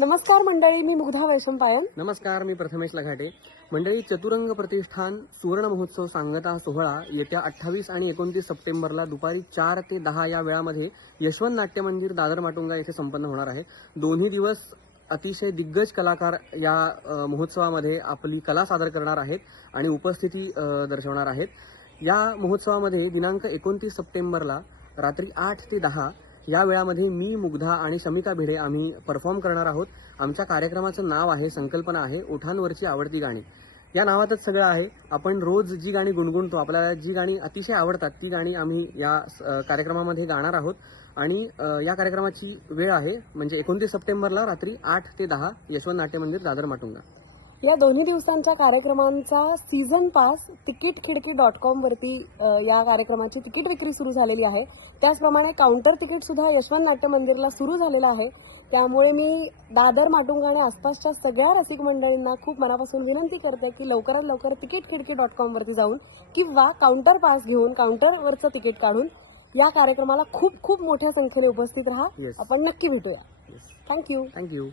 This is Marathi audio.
नमस्कार मंडळी मी मुग्धा वैशम पायन नमस्कार मी प्रथमेश लघाटे. मंडळी चतुरंग प्रतिष्ठान सुवर्ण महोत्सव सांगता सोहळा येत्या अठ्ठावीस आणि एकोणतीस सप्टेंबरला दुपारी चार ते दहा या वेळामध्ये यशवंत नाट्य मंदिर दादर माटुंगा येथे संपन्न होणार आहे. दोन्ही दिवस अतिशय दिग्गज कलाकार या महोत्सवामध्ये आपली कला सादर करणार आहेत आणि उपस्थिती दर्शवणार आहेत. या महोत्सवामध्ये दिनांक एकोणतीस सप्टेंबरला रात्री आठ ते दहा या वेळामध्ये मी मुग्धा आणि समिता भिडे आम्ही परफॉर्म करणार आहोत. आमच्या कार्यक्रमाचं नाव आहे संकल्पना आहे ओठांवरची आवडती गाणी. या नावातच सगळं आहे. आपण रोज जी गाणी गुणगुणतो आपल्याला जी गाणी अतिशय आवडतात ती गाणी आम्ही या कार्यक्रमामध्ये गाणार आहोत. आणि या कार्यक्रमाची वेळ आहे म्हणजे एकोणतीस सप्टेंबरला रात्री आठ ते दहा यशवंत नाट्य मंदिर दादर माटुंगा. या दोन्ही दिवसांच्या कार्यक्रमांचा सीझन पास तिकीट खिडकी डॉट कॉम वरती अ, या कार्यक्रमाची तिकीट विक्री सुरू झालेली आहे. त्याचप्रमाणे काउंटर तिकीट सुद्धा यशवंत नाट्य मंदिरला सुरू झालेलं आहे. त्यामुळे मी दादर माटुंगा आणि आसपासच्या सगळ्या रसिक मंडळींना खूप मनापासून विनंती करते की लवकरात लवकर तिकीट खिडकी डॉट कॉम वरती जाऊन किंवा काउंटर पास घेऊन काउंटरवरचं तिकीट काढून या कार्यक्रमाला खूप खूप मोठ्या संख्येने उपस्थित राहा. Yes. आपण नक्की भेटूया. Thank you thank you